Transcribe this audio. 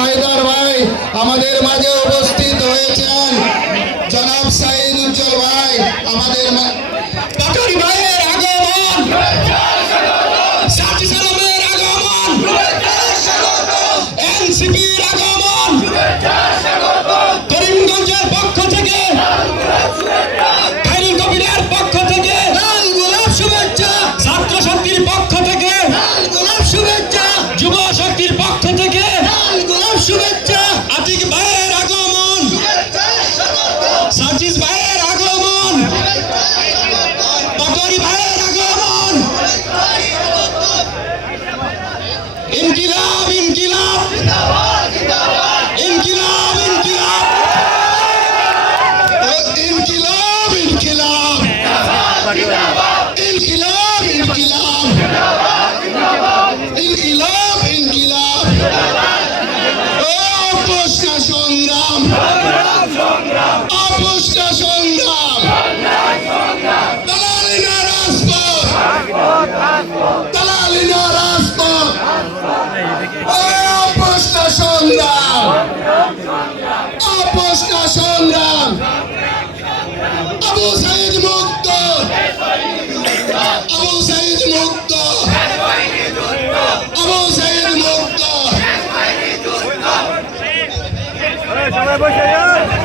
হায়দার ভাই আমাদের মাঝে উপস্থিত হয়েছেন। জনাব সাইদ উজ্জ্বল ভাই আমাদের পাটোয়ারি ভাইয়ের আগমন, সাথী সালামের আগমন, এনসিপির আগমন, করিমগঞ্জের পক্ষ থেকে, খায়রুল কবিরের পক্ষ থেকে লাল গোলাপ শুভেচ্ছা, ছাত্র শক্তির পক্ষ থেকে লাল গোলাপ শুভেচ্ছা, যুব শক্তির পক্ষ থেকে লাল গোলাপ শুভেচ্ছা, আতিক ভাইয়ের আগমন, সাজিদ ভাইয়ের আগমন, পাটোয়ারি ভাইয়ের আগমন, ইনকিলাব ইনকিলাব ইনকিলাব ইনকিলাব ইনকিলাব ইনকিলাব ইনকিলাব ইনকিলাব ইনকিলাব আপোষ না সংগ্রাম, আপোষ না সংগ্রাম, দালালি না রাজপথ, দালালি না রাজপথ, আপোষ না সংগ্রাম, আপোষ না সংগ্রাম। আবু সাইদ মুক্ত, আবু সাইদ মুক্ত, আবু সাইদ মুক্ত। সবাই বসে যান।